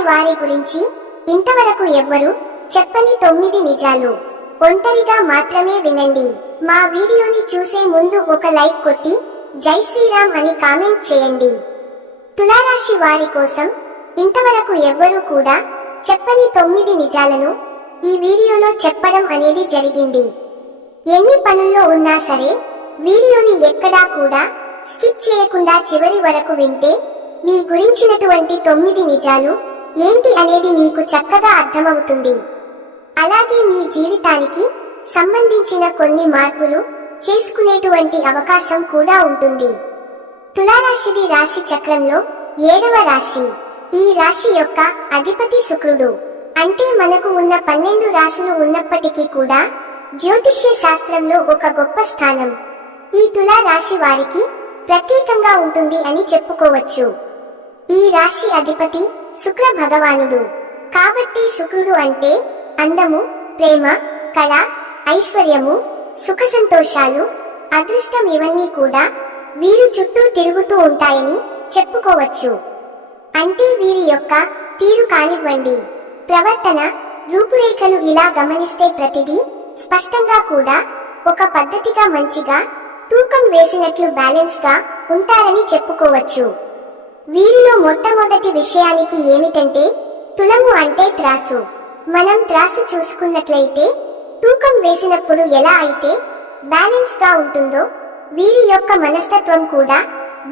తులారాశి వారి గురించి ఇంతవరకు ఎవ్వరు చెప్పని తొమ్మిది నిజాలు. ఒంటరిగా మాత్రమే వినండి. మా వీడియోని చూసే ముందు ఒక లైక్ కొట్టి జై శ్రీరామ్ అని కామెంట్ చేయండి. తులారాశి వారి కోసం ఇంతవరకు ఎవ్వరూ కూడా చెప్పని తొమ్మిది నిజాలను ఈ వీడియోలో చెప్పడం అనేది జరిగింది. ఎన్ని పనుల్లో ఉన్నా సరే వీడియోని ఎక్కడా కూడా స్కిప్ చేయకుండా చివరి వరకు వింటే మీ గురించినటువంటి తొమ్మిది నిజాలు ఏంటి అనేది మీకు చక్కగా అర్థమవుతుంది. అలాగే మీ జీవితానికి సంబంధించిన కొన్ని మార్పులు చేసుకునేటువంటి అవకాశం కూడా ఉంటుంది. తులారాశిది రాశి చక్రంలో ఏడవ రాశి. ఈ రాశి యొక్క అధిపతి శుక్రుడు. అంటే మనకు ఉన్న పన్నెండు రాశులు ఉన్నప్పటికీ కూడా జ్యోతిష్య శాస్త్రంలో ఒక గొప్ప స్థానం. ఈ తులా రాశి వారికి ప్రత్యేకంగా ఉంటుంది అని చెప్పుకోవచ్చు. ఈ రాశి అధిపతి శుక్ర భగవానుడు కాబట్టి శుక్రుడు అంటే అందము ప్రేమ కళ ఐశ్వర్యము సుఖ సంతోషాలు అదృష్టం ఇవన్నీ కూడా వీరు చుట్టూ తిరుగుతూ ఉంటాయని చెప్పుకోవచ్చు. అంటే వీరి యొక్క తీరు కానివ్వండి. ప్రవర్తన రూపురేఖలు ఇలా గమనిస్తే ప్రతిదీ స్పష్టంగా కూడా ఒక పద్ధతిగా మంచిగా తూకం వేసినట్లు బ్యాలెన్స్గా ఉంటారని చెప్పుకోవచ్చు. వీరిలో మొట్టమొదటి విషయానికి ఏమిటంటే తులము అంటే త్రాసు. మనం త్రాసు చూసుకున్నట్లయితే తూకం వేసినప్పుడు ఎలా అయితే బ్యాలెన్స్గా ఉంటుందో వీరి యొక్క మనస్తత్వం కూడా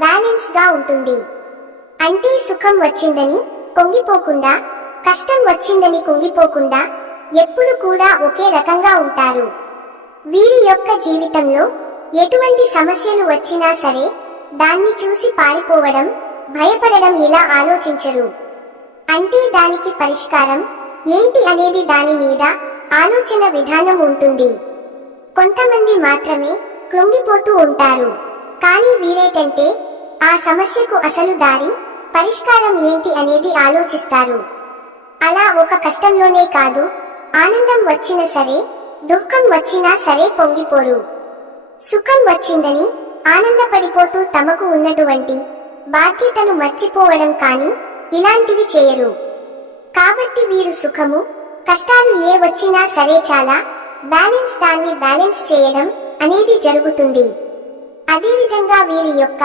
బ్యాలెన్స్గా ఉంటుంది. అంటే సుఖం వచ్చిందని పొంగిపోకుండా కష్టం వచ్చిందని కుంగిపోకుండా ఎప్పుడు కూడా ఒకే రకంగా ఉంటారు. వీరి యొక్క జీవితంలో ఎటువంటి సమస్యలు వచ్చినా సరే దాన్ని చూసి పారిపోవడం భయపడడం ఇలా ఆలోచించరు. అంటే దానికి పరిష్కారం ఏంటి అనేది దాని మీద ఆలోచన విధానం ఉంటుంది. కొంతమంది మాత్రమే కృంగిపోతూ ఉంటారు. కానీ వీరేటంటే ఆ సమస్యకు అసలు దారి పరిష్కారం ఏంటి అనేది ఆలోచిస్తారు. అలా ఒక కష్టంలోనే కాదు ఆనందం వచ్చినా సరే దుఃఖం వచ్చినా సరే పొంగిపోరు. సుఖం వచ్చిందని ఆనందపడిపోతూ తమకు ఉన్నటువంటి బాధ్యతలు మర్చిపోవడం కానీ ఇలాంటివి చేయరు. కాబట్టి వీరు సుఖము కష్టాలు ఏ వచ్చినా సరే చాలా బ్యాలెన్స్ దాన్ని బ్యాలెన్స్ చేయడం అనేది జరుగుతుంది. అదేవిధంగా వీరి యొక్క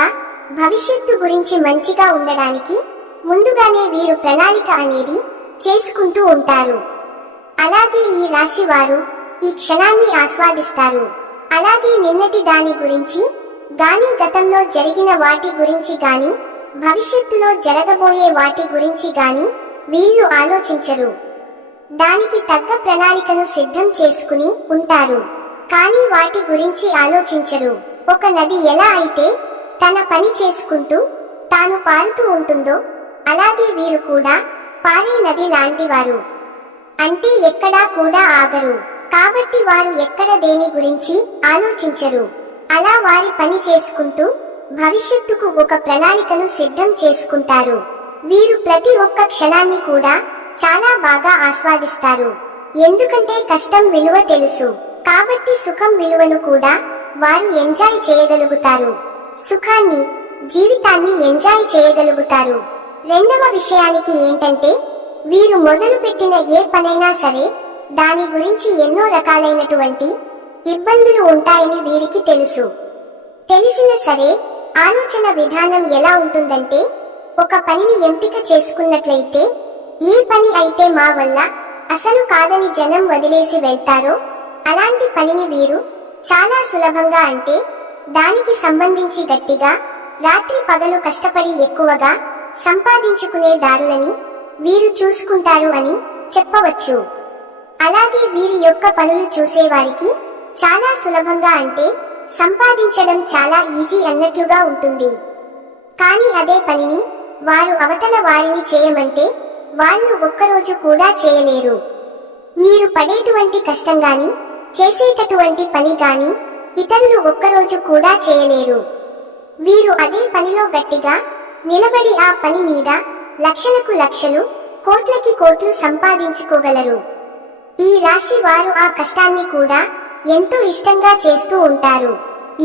భవిష్యత్తు గురించి మంచిగా ఉండడానికి ముందుగానే వీరు ప్రణాళిక అనేది చేసుకుంటూ ఉంటారు. అలాగే ఈ రాశి వారు ఈ క్షణాన్ని ఆస్వాదిస్తారు. అలాగే నిన్నటి దాని గురించి గాని గతంలో జరిగిన వాటి గురించి గాని భవిష్యత్తులో జరగబోయే వాటి గురించి గాని వీళ్ళు ఆలోచించరు. దానికి తగ్గ ప్రణాళికను సిద్ధం చేసుకుని ఉంటారు. కానీ వాటి గురించి ఆలోచించరు. ఒక నది ఎలా అయితే తన పని చేసుకుంటూ తాను పారుతూ ఉంటుందో అలాగే వీరు కూడా పారే నది లాంటివారు అంటే ఎక్కడా కూడా ఆగరు. కాబట్టి వారు ఎక్కడ దేని గురించి ఆలోచించరు. అలా వారి పని చేసుకుంటూ భవిష్యత్తుకు ఒక ప్రణాళికను సిద్ధం చేసుకుంటారు. వీరు ప్రతి ఒక్క క్షణాన్ని కూడా చాలా బాగా ఆస్వాదిస్తారు. ఎందుకంటే కష్టం విలువ తెలుసు. కాబట్టి సుఖం విలువను కూడా వారు ఎంజాయ్ చేయగలుగుతారు. సుఖాన్ని జీవితాన్ని ఎంజాయ్ చేయగలుగుతారు. రెండవ విషయానికి ఏంటంటే వీరు మొదలుపెట్టిన ఏ పనైనా సరే దాని గురించి ఎన్నో రకాలైనటువంటి ఇబ్బందులు ఉంటాయని వీరికి తెలుసు. తెలిసిన సరే ఆలోచన విధానం ఎలా ఉంటుందంటే ఒక పనిని ఎంపిక చేసుకున్నట్లయితే ఈ పని అయితే మా వల్ల అసలు కాదని జనం వదిలేసి వెళ్తారో అలాంటి పనిని వీరు చాలా సులభంగా అంటే దానికి సంబంధించి గట్టిగా రాత్రి పగలు కష్టపడి ఎక్కువగా సంపాదించుకునే దారులని వీరు చూసుకుంటారు అని చెప్పవచ్చు. అలాగే వీరి యొక్క పనులు చూసేవారికి చాలా సులభంగా అంటే సంపాదించడం చాలా ఈజీ అన్నట్లుగా ఉంటుంది. కానీ అదే పనిని వారు అవతల వారిని చేయమంటే వాళ్ళు ఒక్కరోజు కూడా చేయలేరు. మీరు పడేటువంటి కష్టం గాని చేసేటటువంటి పని గాని ఇతరులు ఒక్కరోజు కూడా చేయలేరు. వీరు అదే పనిలో గట్టిగా నిలబడి ఆ పని మీద లక్షలకు లక్షలు కోట్లకి కోట్లు సంపాదించుకోగలరు. ఈ రాశి వారు ఆ కష్టాన్ని కూడా ఎంతో ఇష్టంగా చేస్తూ ఉంటారు.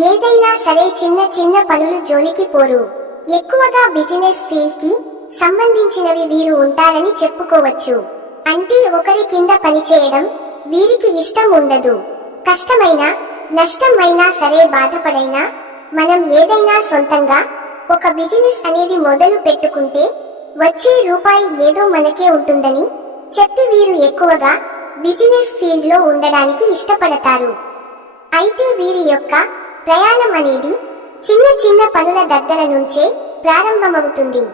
ఏదైనా సరే చిన్న చిన్న పనులు జోలికి పోరు. ఎక్కువగా బిజినెస్ ఫీల్డ్కి సంబంధించినవి వీరు ఉంటారని చెప్పుకోవచ్చు. అంటే ఒకరి కింద పనిచేయడం వీరికి ఇష్టం ఉండదు. కష్టమైన నష్టం అయినా సరే బాధపడైనా మనం ఏదైనా సొంతంగా ఒక బిజినెస్ అనేది మొదలు పెట్టుకుంటే వచ్చే రూపాయి ఏదో మనకే ఉంటుందని చెప్పి వీరు ఎక్కువగా బిజినెస్ ఫీల్డ్లో ఉండడానికి ఇష్టపడతారు. అయితే వీరి యొక్క ప్రయాణం అనేది చిన్న చిన్న పనుల దగ్గర నుంచే ప్రారంభమవుతుంది.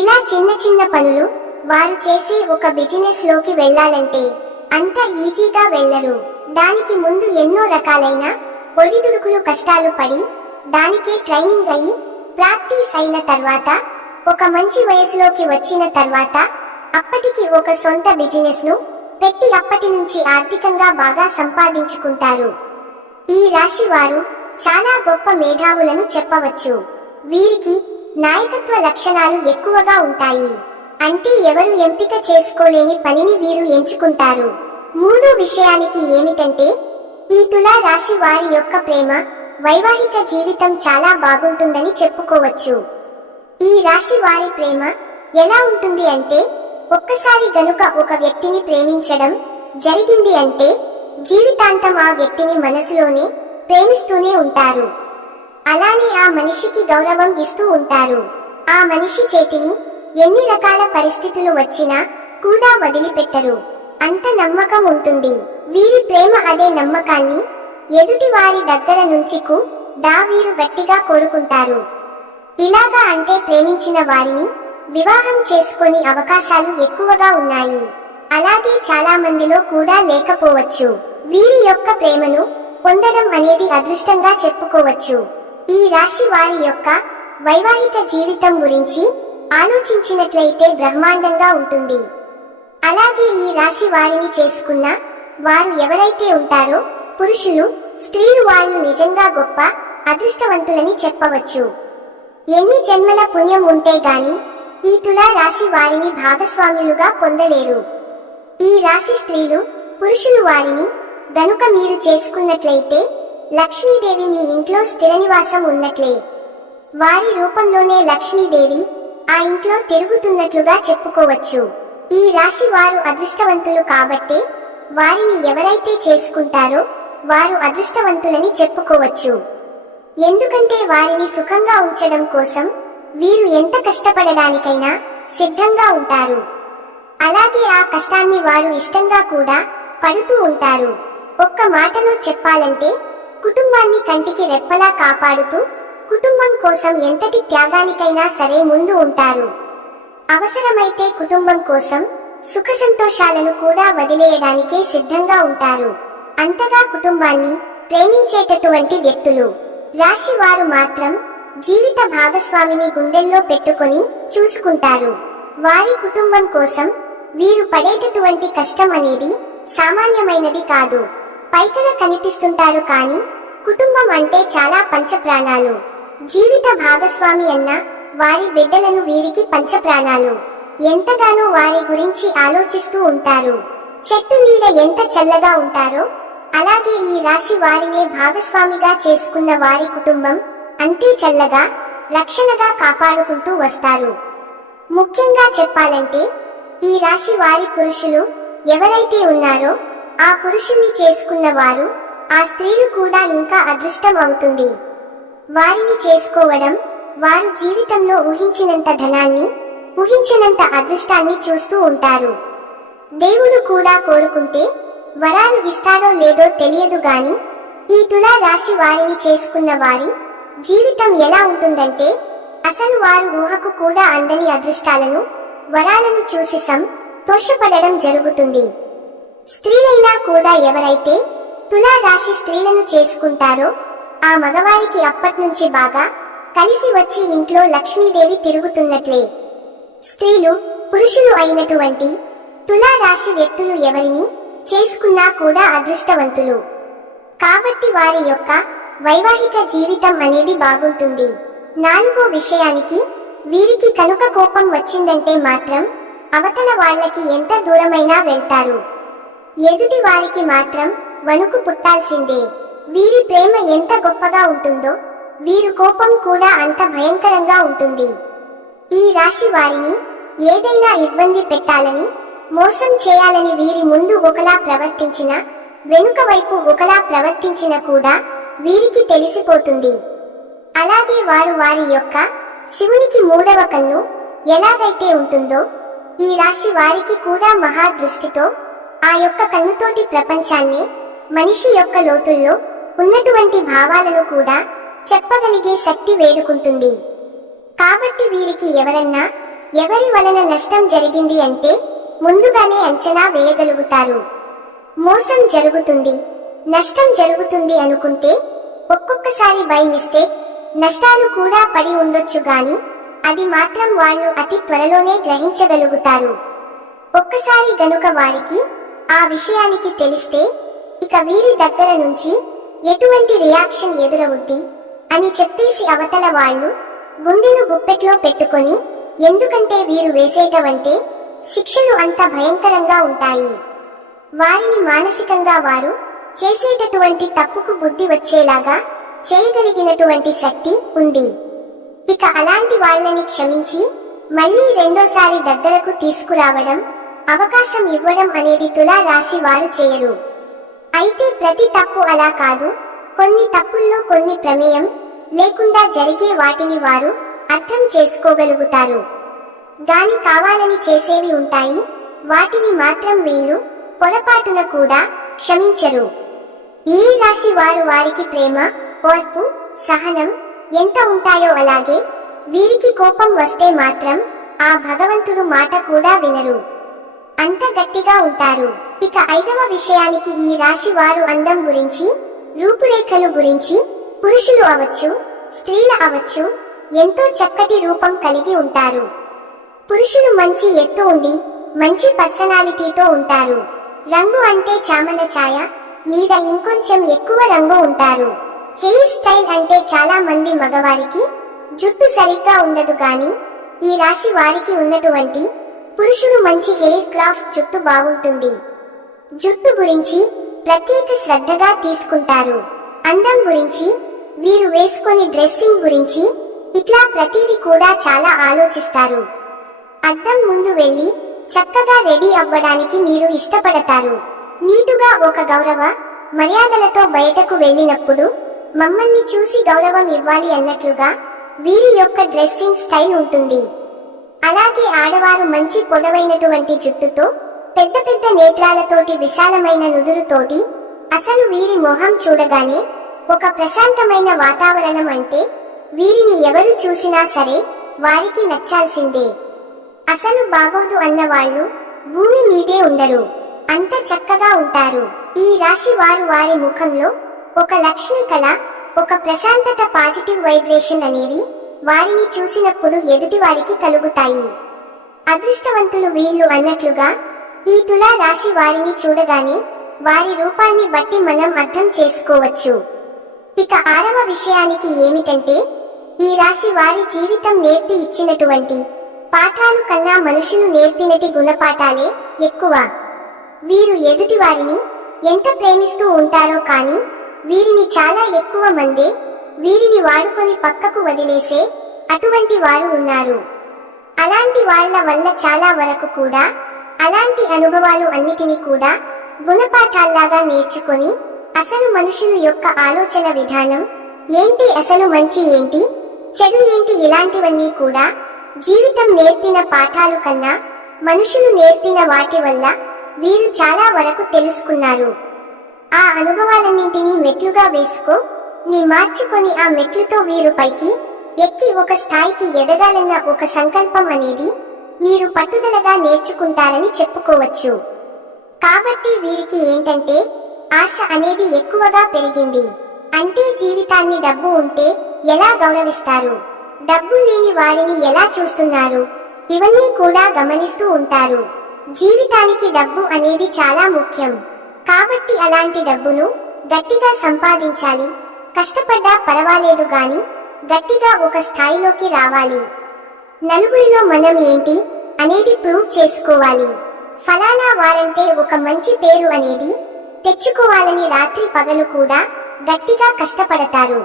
ఇలా చిన్న చిన్న పనులు వారు చేసే ఒక బిజినెస్లోకి వెళ్ళాలంటే అంత ఈజీగా వెళ్ళరు. దానికి ముందు ఎన్నో రకాలైన ఒడిదుడుకులు కష్టాలు పడి దానికే ట్రైనింగ్ అయి ప్రాక్టీస్ అయిన తర్వాత ఒక మంచి వయసులోకి వచ్చిన తర్వాత అప్పటికి ఒక సొంత బిజినెస్ను పెట్టి అప్పటి నుంచి ఆర్థికంగా బాగా సంపాదించుకుంటారు. ఈ రాశి వారు చాలా గొప్ప మేధావులను చెప్పవచ్చు. వీరికి నాయకత్వ లక్షణాలు ఎక్కువగా ఉంటాయి. అంటే ఎవరు ఎంపిక చేసుకోలేని పనిని వీరు ఎంచుకుంటారు. మూడో విషయానికి ఏమిటంటే ఈ తులా రాశి వారి యొక్క ప్రేమ వైవాహిక జీవితం చాలా బాగుంటుందని చెప్పుకోవచ్చు. ఈ రాశి వారి ప్రేమ ఎలా ఉంటుంది అంటే ఒక్కసారి గనుక ఒక వ్యక్తిని ప్రేమించడం జరిగింది అంటే జీవితాంతం ఆ వ్యక్తిని మనసులోనే ప్రేమిస్తూనే ఉంటారు. అలానే ఆ మనిషికి గౌరవం ఇస్తూ ఉంటారు. ఆ మనిషి చేతిని ఎన్ని రకాల పరిస్థితులు వచ్చినా కూడా వదిలిపెట్టరు. అంత నమ్మకం ఉంటుంది. వీరి ప్రేమ అదే నమ్మకాన్ని ఎదుటి వారి దగ్గర నుంచి దా వీరు గట్టిగా కోరుకుంటారు. ఇలాగా అంటే ప్రేమించిన వారిని వివాహం చేసుకొని అవకాశాలు ఎక్కువగా ఉన్నాయి. అలాగే చాలా మందిలో కూడా లేకపోవచ్చు. వీరి యొక్క ప్రేమను పొందడం అనేది అదృష్టంగా చెప్పుకోవచ్చు. ఈ రాశి వారి యొక్క వైవాహిక జీవితం గురించి ఆలోచించినట్లయితే బ్రహ్మాండంగా ఉంటుంది. అలాగే ఈ రాశి వారిని చేసుకున్న వారు ఎవరైతే ఉంటారో పురుషులు స్త్రీలు వాళ్ళు నిజంగా గొప్ప అదృష్టవంతులని చెప్పవచ్చు. ఎన్ని జన్మల పుణ్యం ఉంటే గాని ఈ తులా రాశి వారిని భాగస్వాములుగా పొందలేరు. ఈ రాశి స్త్రీలు పురుషులు వారిని గనుక మీరు చేసుకున్నట్లయితే లక్ష్మీదేవి మీ ఇంట్లో స్థిర నివాసం ఉన్నట్లే. వారి రూపంలోనే లక్ష్మీదేవి ఆ ఇంట్లో తిరుగుతున్నట్లుగా చెప్పుకోవచ్చు. ఈ రాశి వారు అదృష్టవంతులు కాబట్టి వారిని ఎవరైతే చేసుకుంటారో వారు అదృష్టవంతులని చెప్పుకోవచ్చు. ఎందుకంటే వారిని సుఖంగా ఉంచడం కోసం వీరు ఎంత కష్టపడడానికైనా సిద్ధంగా ఉంటారు. అలాగే ఆ కష్టాన్ని వారు ఇష్టంగా కూడా పడుతూ ఉంటారు. ఒక్క మాటలో చెప్పాలంటే కుటుంబాన్ని కంటికి రెప్పలా కాపాడుతూ కుటుంబం కోసం ఎంతటి త్యాగానికైనా సరే ముందు ఉంటారు. అవసరమైతే కుటుంబం కోసం సుఖ సంతోషాలను కూడా వదిలేయడానికే సిద్ధంగా ఉంటారు. అంతగా కుటుంబాన్ని ప్రేమించేటటువంటి వ్యక్తులు. రాశి వారు మాత్రం జీవిత భాగస్వామిని గుండెల్లో పెట్టుకొని చూసుకుంటారు. వారి కుటుంబం కోసం వీరు పడేటటువంటి కష్టం అనేది సామాన్యమైనది కాదు. పైకన కనిపిస్తుంటారు కానీ కుటుంబం అంటే చాలా పంచప్రాణాలు. జీవిత భాగస్వామి అన్న వారి బిడ్డలను వీరికి పంచప్రాణాలు. ఎంతగానో వారి గురించి ఆలోచిస్తూ ఉంటారు. చెట్టు నీడ ఎంత చల్లగా ఉంటారో అలాగే ఈ రాశి వారినే భాగస్వామిగా చేసుకున్న వారి కుటుంబం అంతే చల్లగా రక్షణగా కాపాడుకుంటూ వస్తారు. ముఖ్యంగా చెప్పాలంటే ఈ రాశి వారి పురుషులు ఎవరైతే ఉన్నారో ఆ పురుషుణ్ణి చేసుకున్న వారు ఆ స్త్రీలు కూడా ఇంకా అదృష్టం అవుతుంది వారిని చేసుకోవడం వారు జీవితంలో ఊహించినంత ధనాన్ని ఊహించినంత అదృష్టాన్ని చూస్తూ ఉంటారు. దేవుడు కూడా కోరుకుంటే వరాలు ఇస్తాడో లేదో తెలియదు గాని ఈ తులా రాశి వారిని చేసుకున్న వారి జీవితం ఎలా ఉంటుందంటే అసలు వారు ఊహకు కూడా అందని అదృష్టాలను వరాలను చూసి సం పోషపడడం జరుగుతుంది. స్త్రీలైనా కూడా ఎవరైతే తులా రాశి స్త్రీలను చేసుకుంటారో ఆ మగవారికి అప్పట్నుంచి బాగా కలిసి వచ్చి ఇంట్లో లక్ష్మీదేవి తిరుగుతున్నట్లే. స్త్రీలు పురుషులు అయినటువంటి తులా రాశి వ్యక్తులు ఎవరిని చేసుకున్నా కూడా అదృష్టవంతులు. కాబట్టి వారి యొక్క వైవాహిక జీవితం అనేది బాగుంటుంది. నాలుగో విషయానికి వీరికి కనుక కోపం వచ్చిందంటే మాత్రం అవతల వాళ్ళకి ఎంత దూరమైనా వెళ్తారు. ఎదుటి వారికి మాత్రం వణుకు పుట్టాల్సిందే. వీరి ప్రేమ ఎంత గొప్పగా ఉంటుందో వీరు కోపం కూడా అంత భయంకరంగా ఉంటుంది. ఈ రాశి వారిని ఏదైనా ఇబ్బంది పెట్టాలని మోసం చేయాలని వీరి ముందు ఒకలా ప్రవర్తించిన వెనుక వైపు ఒకలా ప్రవర్తించిన కూడా వీరికి తెలిసిపోతుంది. అలాగే వారు వారి యొక్క శివునికి మూడవ కన్ను ఎలాగైతే ఉంటుందో ఈ రాశి వారికి కూడా మహా దృష్టితో ఆ యొక్క కన్నుతోటి ప్రపంచాన్ని మనిషి యొక్క లోతుల్లో ఉన్నటువంటి భావాలను కూడా చెప్పగలిగే శక్తి వేడుకుంటుంది. కాబట్టి వీరికి ఎవరన్నా ఎవరి వలన నష్టం జరిగింది అంటే ముందుగానే అంచనా వేయగలుగుతారు. మోసం జరుగుతుంది. నష్టం జరుగుతుంది అనుకుంటే ఒక్కొక్కసారి బై మిస్టేక్ నష్టాలు కూడా పడి ఉండొచ్చు గాని అది మాత్రం వాళ్ళు అతి త్వరలోనే గ్రహించగలుగుతారు. ఒక్కసారి గనుక వారికి ఆ విషయానికి తెలిస్తే ఇక వీరి దగ్గర నుంచి ఎటువంటి రియాక్షన్ ఎదురవుద్ది అని చెప్పేసి అవతల వాళ్ళు గుండెను గుప్పెట్లో పెట్టుకొని ఎందుకంటే వీరు వేసేటవంటే శిక్షలు అంత భయంకరంగా ఉంటాయి. వారిని మానసికంగా వారు చేసేటటువంటి తప్పుకు బుద్ధి వచ్చేలాగా చేయగలిగినటువంటి శక్తి ఉంది. ఇక అలాంటి వాళ్ళని క్షమించి మళ్ళీ రెండోసారి దగ్గరకు తీసుకురావడం అవకాశం ఇవ్వడం అనేది తులా రాశి వారు చేయరు. అయితే ప్రతి తప్పు అలా కాదు కొన్ని తప్పుల్లో కొన్ని ప్రమేయం లేకుండా జరిగే వాటిని వారు అర్థం చేసుకోగలుగుతారు. దాని కావాలని చేసేవి ఉంటాయి వాటిని మాత్రం వీళ్ళు పొరపాటున కూడా క్షమించరు. ఈ రాశి వారు వారికి ప్రేమ ఓర్పు సహనం ఎంత ఉంటాయో అలాగే వీరికి కోపం వస్తే మాత్రం ఆ భగవంతుడు మాట కూడా వినరు. అంత గట్టిగా ఉంటారు. ఇక ఐదవ విషయానికి ఈ రాశి వారు అందం గురించి రూపురేఖలు గురించి పురుషులు అవచ్చు స్త్రీల అవచ్చు ఎంతో చక్కటి రూపం కలిగి ఉంటారు. పురుషులు మంచి ఎత్తు ఉండి మంచి పర్సనాలిటీతో ఉంటారు. రంగు అంటే చామన ఛాయ మీద ఇంకొంచెం ఎక్కువ రంగు ఉంటారు. హెయిర్ స్టైల్ అంటే చాలా మంది మగవారికి జుట్టు సరిగ్గా ఉండదు కానీ ఈ రాశి వారికి ఉన్నటువంటి పురుషుడు మంచి హెయిర్ క్రాఫ్ట్ జుట్టు బాగుంటుంది. జుట్టు గురించి ప్రత్యేక శ్రద్ధగా తీసుకుంటారు. అందం గురించి వీరు వేసుకొని డ్రెస్సింగ్ గురించి ఇట్లా ప్రతిదీ కూడా చాలా ఆలోచిస్తారు. అద్దం ముందు వెళ్ళి చక్కగా రెడీ అవ్వడానికి మీరు ఇష్టపడతారు. నీటుగా ఒక గౌరవ మర్యాదలతో బయటకు వెళ్ళినప్పుడు మమ్మల్ని చూసి గౌరవం ఇవ్వాలి అన్నట్లుగా వీరి యొక్క డ్రెస్సింగ్ స్టైల్ ఉంటుంది. అలాగే ఆడవారు మంచి పొడవైనటువంటి జుట్టుతో పెద్ద పెద్ద నేత్రాలతోటి విశాలమైన నుదురుతోటి అసలు వీరి మొహం చూడగానే ఒక ప్రశాంతమైన వాతావరణం అంటే వీరిని ఎవరు చూసినా సరే వారికి నచ్చాల్సిందే. అసలు బాగోదు అన్న వాళ్ళు భూమి మీదే ఉండరు. అంత చక్కగా ఉంటారు. ఈ రాశి వారు వారి ముఖంలో ఒక లక్ష్మి కళ ఒక ప్రశాంతత పాజిటివ్ వైబ్రేషన్ అనేవి వారిని చూసినప్పుడు ఎదుటి వారికి కలుగుతాయి. అదృష్టవంతులు వీళ్ళు అన్నట్లుగా ఈ తులా రాశి వారిని చూడగానే వారి రూపాన్ని బట్టి మనం అర్థం చేసుకోవచ్చు. ఇక ఆరవ విషయానికి ఏమిటంటే ఈ రాశి వారి జీవితం నేర్పి ఇచ్చినటువంటి పాఠాలు కన్నా మనుషులు నేర్పినటి గుణపాఠాలే ఎక్కువ. వీరు ఎదుటి వారిని ఎంత ప్రేమిస్తూ ఉంటారో కానీ వీరిని చాలా ఎక్కువ మందే వీరిని వాడుకొని పక్కకు వదిలేసే అటువంటి వారు ఉన్నారు. అలాంటి వాళ్ళ వల్ల చాలా వరకు కూడా అలాంటి అనుభవాలు అన్నిటినీ కూడా గుణపాఠాల్లాగా నేర్చుకొని అసలు మనుషులు యొక్క ఆలోచన విధానం ఏంటి అసలు మంచి ఏంటి చెడు ఏంటి ఇలాంటివన్నీ కూడా జీవితం నేర్పిన పాఠాలు కన్నా మనుషులు నేర్పిన వాటి వల్ల వీరు చాలా వరకు తెలుసుకున్నారు. ఆ అనుభవాలన్నింటినీ మెట్లుగా వేసుకో నీ మార్చుకొని ఆ మెట్లుతో వీరు పైకి ఎక్కి ఒక స్థాయికి ఎదగాలన్న ఒక సంకల్పం అనేది మీరు పట్టుదలగా నేర్చుకుంటారని చెప్పుకోవచ్చు. కాబట్టి వీరికి ఏంటంటే ఆశ అనేది ఎక్కువగా పెరిగింది. అంటే జీవితాన్ని డబ్బు ఉంటే ఎలా గౌరవిస్తారు? డబ్బు లేని వారిని ఎలా చూస్తున్నారు? ఇవన్నీ కూడా గమనిస్తూ ఉంటారు. జీవితానికి డబ్బు అనేది చాలా ముఖ్యం. కాబట్టి అలాంటి డబ్బును గట్టిగా సంపాదించాలి కష్టపడ్డా పర్వాలేదు గాని గట్టిగా ఒక స్థాయిలోకి రావాలి. నలుగురిలో మనం ఏంటి అనేది ప్రూవ్ చేసుకోవాలి. ఫలానా వారంటే ఒక మంచి పేరు అనేది తెచ్చుకోవాలని రాత్రి పగలు కూడా గట్టిగా కష్టపడతారు.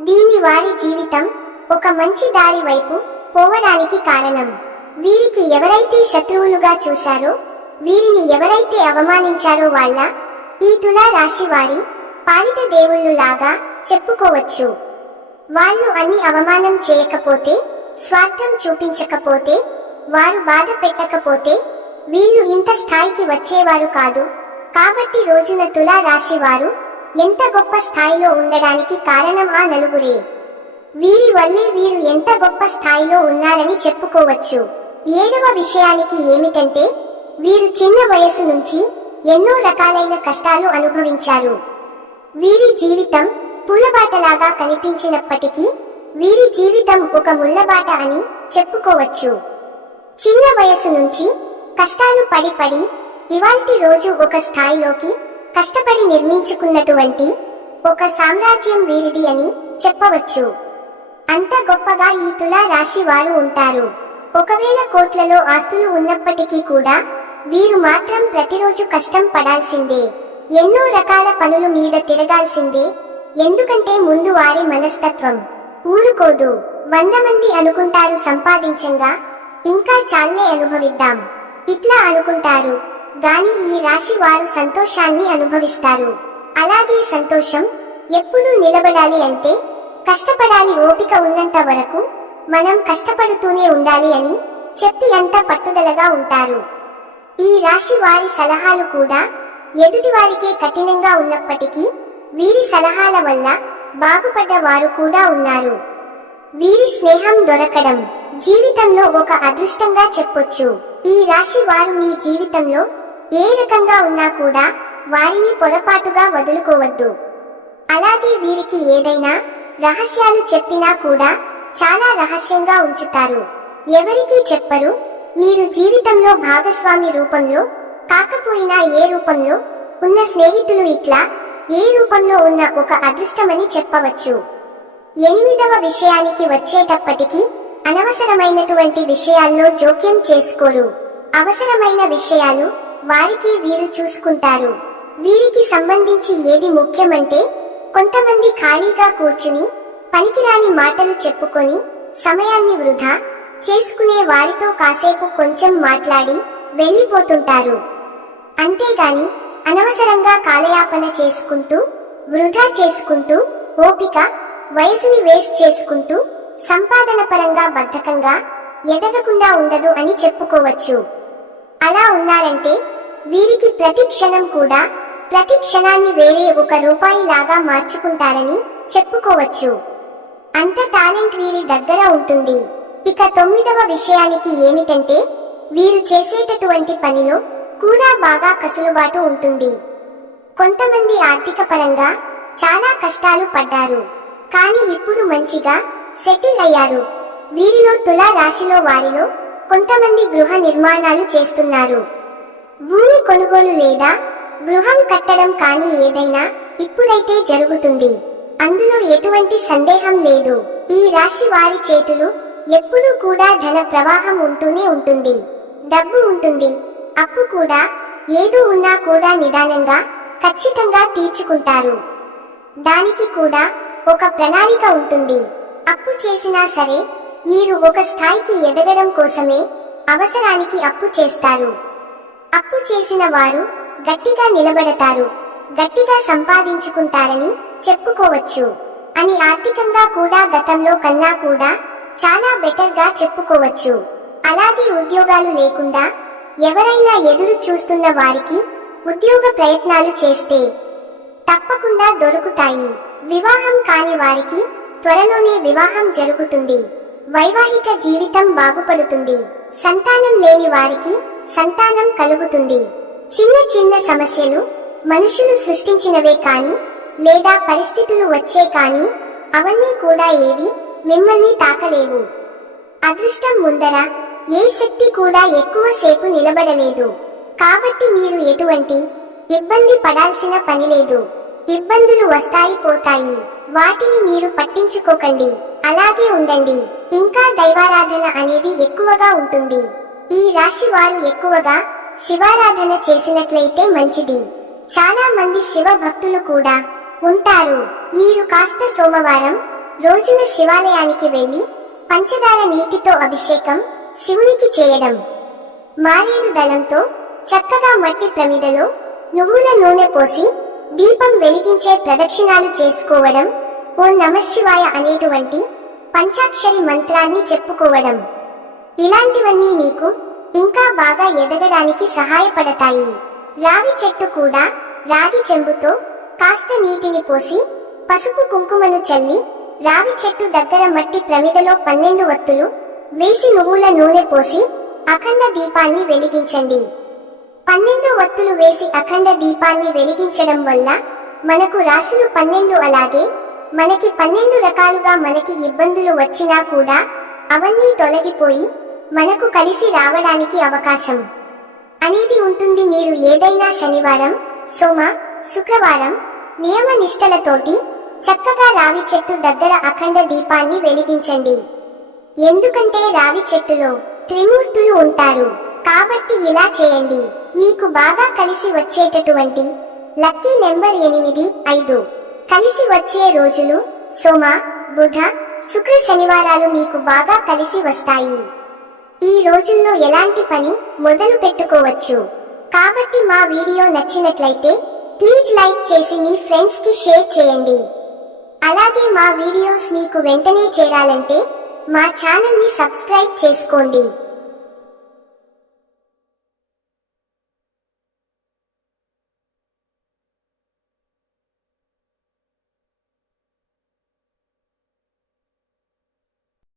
దీన్ని వారి జీవితం ఒక మంచి దారి వైపు పోవడానికి కారణం. వీరికి ఎవరైతే శత్రువులుగా చూశారో వీరిని ఎవరైతే అవమానించారో వాళ్ళ ఈ తులా రాశి వారి పాలిట దేవుళ్ళు లాగా చెప్పుకోవచ్చు. వాళ్ళు అన్ని అవమానం చేయకపోతే స్వార్థం చూపించకపోతే వారు బాధ పెట్టకపోతే వీళ్ళు ఇంత స్థాయికి వచ్చేవారు కాదు. కాబట్టి రోజున తులా రాశి వారు ఎంత గొప్ప స్థాయిలో ఉండడానికి కారణం ఆ నలుగురే. వీరి వల్లే వీరు ఎంత గొప్ప స్థాయిలో ఉన్నారని చెప్పుకోవచ్చు. ఏడవ విషయానికి ఏమిటంటే వీరు చిన్న వయసు నుంచి ఎన్నో రకాలైన కష్టాలు అనుభవించారు. వీరి జీవితం పూలబాటలాగా కనిపించినప్పటికీ వీరి జీవితం ఒక ముళ్ళబాట అని చెప్పుకోవచ్చు. చిన్న వయసు నుంచి కష్టాలు పడి పడి ఇవాల్టి రోజు ఒక స్థాయిలోకి కష్టపడి నిర్మించుకున్నటువంటి ఒక సామ్రాజ్యం వీరిది అని చెప్పవచ్చు. అంత గొప్పగా ఈ తులా రాశి వారు ఉంటారు. ఒకవేళ కోట్లలో ఆస్తులు ఉన్నప్పటికీ కూడా వీరు మాత్రం ప్రతిరోజు కష్టం పడాల్సిందే. ఎన్నో రకాల పనుల మీద తిరగాల్సిందే. ఎందుకంటే ముందు వారి మనస్తత్వం. ఊరుకోదు. వంద మంది అనుకుంటారు సంపాదించంగా. ఇంకా చాలే అనుభవిద్దాం. ఇట్లా అనుకుంటారు. గాని ఈ రాశి వారు సంతోషాన్ని అనుభవిస్తారు. అలాగే సంతోషం ఎప్పుడూ నిలబడాలి అంటే కష్టపడాలి ఓపిక ఉన్నంత వరకు మనం కష్టపడుతూనే ఉండాలి అని చెప్పి అంత పట్టుదలగా ఉంటారు. ఈ రాశి వారి సలహాలు కూడా ఎదుటి వారికే కఠినంగా ఉన్నప్పటికీ వీరి సలహాల వల్ల బాగుపడ్డ వారు కూడా ఉన్నారు. వీరి స్నేహం దొరకడం జీవితంలో ఒక అదృష్టంగా చెప్పొచ్చు. ఈ రాశి వారు మీ జీవితంలో ఏ రకంగా ఉన్నా కూడా వారిని పొరపాటుగా వదులుకోవద్దు. అలాగే వీరికి ఏదైనా రహస్యాలు చెప్పినా కూడా చాలా రహస్యంగా ఉంచుతారు. ఎవరికీ చెప్పరు. మీరు జీవితంలో భాగస్వామి రూపంలో కాకపోయినా ఏ రూపంలో ఉన్న స్నేహితులు ఇట్లా ఏ రూపంలో ఉన్న ఒక అదృష్టమని చెప్పవచ్చు. ఎనిమిదవ విషయానికి వచ్చేటప్పటికీ అనవసరమైనటువంటి విషయాల్లో జోక్యం చేసుకోరు. అవసరమైన విషయాలు వారికి వీరు చూసుకుంటారు. వీరికి సంబంధించి ఏది ముఖ్యమంటే కొంతమంది ఖాళీగా కూర్చుని పనికిరాని మాటలు చెప్పుకొని సమయాన్ని వృధా చేసుకునే వారితో కాసేపు కొంచెం మాట్లాడి వెళ్ళిపోతుంటారు. అంతేగాని అనవసరంగా కాలయాపన చేసుకుంటూ వృధా చేసుకుంటూ ఓపిక వయసుని వేస్ట్ చేసుకుంటూ సంపాదన పరంగా బద్ధకంగా ఎదగకుండా ఉండదు అని చెప్పుకోవచ్చు. అలా ఉన్నారంటే వీరికి ప్రతి క్షణం కూడా ప్రతి క్షణాన్ని వేరే ఒక రూపాయి లాగా మార్చుకుంటారని చెప్పుకోవచ్చు. అంత టాలెంట్ వీరి దగ్గర ఉంటుంది. ఇక తొమ్మిదవ విషయానికి ఏమిటంటే వీరు చేసేటటువంటి పనిలో కూడా బాగా కసులుబాటు ఉంటుంది. కొంతమంది ఆర్థిక పరంగా చాలా కష్టాలు పడ్డారు. కానీ ఇప్పుడు మంచిగా సెటిల్ అయ్యారు. వీరిలో తులా రాశిలో వారిలో కొంతమంది గృహ నిర్మాణాలు చేస్తున్నారు. భూమి కొనుగోలు లేదా గృహం కట్టడం కానీ ఏదైనా ఇప్పుడైతే జరుగుతుంది. అందులో ఎటువంటి సందేహం లేదు. ఈ రాశి వారి చేతులు ఎప్పుడూ కూడా ధన ప్రవాహం ఉంటూనే ఉంటుంది. డబ్బు ఉంటుంది. అప్పు కూడా ఏదో ఉన్నా కూడా నిదానంగా ఖచ్చితంగా తీర్చుకుంటారు. దానికి కూడా ఒక ప్రణాళిక ఉంటుంది. అప్పు చేసినా సరే మీరు ఒక స్థాయికి ఎదగడం కోసమే అవసరానికి అప్పు చేస్తారు. అప్పు చేసిన వారు గట్టిగా నిలబడతారు. గట్టిగా సంపాదించుకుంటారని చెప్పుకోవచ్చు. అని ఆర్థికంగా కూడా గతంలో కన్నా కూడా చాలా బెటర్గా చెప్పుకోవచ్చు. అలాగే ఉద్యోగాలు లేకుండా ఎవరైనా ఎదురు చూస్తున్న వారికి ఉద్యోగ ప్రయత్నాలు చేస్తే తప్పకుండా దొరుకుతాయి. వివాహం కాని వారికి త్వరలోనే వివాహం జరుగుతుంది. వైవాహిక జీవితం బాగుపడుతుంది. సంతానం లేని వారికి సంతానం కలుగుతుంది. చిన్న చిన్న సమస్యలు మనుషులు సృష్టించినవే కానీ లేదా పరిస్థితులు వచ్చే కానీ అవన్నీ కూడా ఏవి మిమ్మల్ని తాకలేవు. అదృష్టం ముందర ఏ శక్తి కూడా ఎక్కువ సేపు నిలబడలేదు. కాబట్టి మీరు ఎటువంటి ఇబ్బంది పడాల్సిన పని లేదు. ఇబ్బందులు వస్తాయి పోతాయి. వాటిని మీరు పట్టించుకోకండి. అలాగే ఉండండి. ఇంకా దైవారాధన అనేది ఎక్కువగా ఉంటుంది. ఈ రాశి వారు ఎక్కువగా శివారాధన చేసినట్లయితే మంచిది. చాలా మంది శివ భక్తులు కూడా ఉంటారు. మీరు కాస్త సోమవారం రోజున శివాలయానికి వెళ్ళి పంచదార నీటితో అభిషేకం శివునికి చేయడం. మారేడు దళంతో చక్కగా మట్టి ప్రమిదలో నువ్వుల నూనె పోసి దీపం వెలిగించే ప్రదక్షిణాలు చేసుకోవడం ఓ నమశివాయ అనేటువంటి పంచాక్షరి మంత్రాన్ని చెప్పుకోవడం. ఇలాంటివన్నీ మీకు ఇంకా బాగా ఎదగడానికి సహాయపడతాయి. రావి చెట్టు కూడా రాగి చెంబుతో కాస్త నీటిని పోసి పసుపు కుంకుమను చల్లి రావి చెట్టు దగ్గర మట్టి ప్రమిదలో పన్నెండు వత్తులు వేసి నువ్వుల నూనె పోసి అఖండ దీపాన్ని వెలిగించండి. పన్నెండు వత్తులు వేసి అఖండ దీపాన్ని వెలిగించడం వల్ల మనకు రాసులు పన్నెండు అలాగే మనకి పన్నెండు రకాలుగా మనకి ఇబ్బందులు వచ్చినా కూడా అవన్నీ తొలగిపోయి మనకు కలిసి రావడానికి అవకాశం. అనేది ఉంటుంది మీరు ఏదైనా శనివారం సోమ శుక్రవారం నియమ నిష్టలతోటి చక్కగా రావి చెట్టు దగ్గర అఖండ దీపాన్ని వెలిగించండి. ఎందుకంటే రావి చెట్టులో త్రిమూర్తులు ఉంటారు. కాబట్టి ఇలా చేయండి. మీకు బాగా కలిసి వచ్చేటటువంటి లక్కీ నెంబర్ ఎనిమిది ఐదు. కలిసి వచ్చే రోజులు సోమ బుధ శుక్ర శనివారాలు మీకు బాగా కలిసి వస్తాయి. ఈ రోజుల్లో ఎలాంటి పని మొదలు పెట్టుకోవచ్చు కాబట్టి మా వీడియో నచ్చినట్లయితే ప్లీజ్ లైక్ చేసి మీ ఫ్రెండ్స్కి షేర్ చేయండి. అలాగే మా వీడియోస్ మీకు వెంటనే చేరాలంటే మా ఛానల్ని సబ్స్క్రైబ్ చేసుకోండి.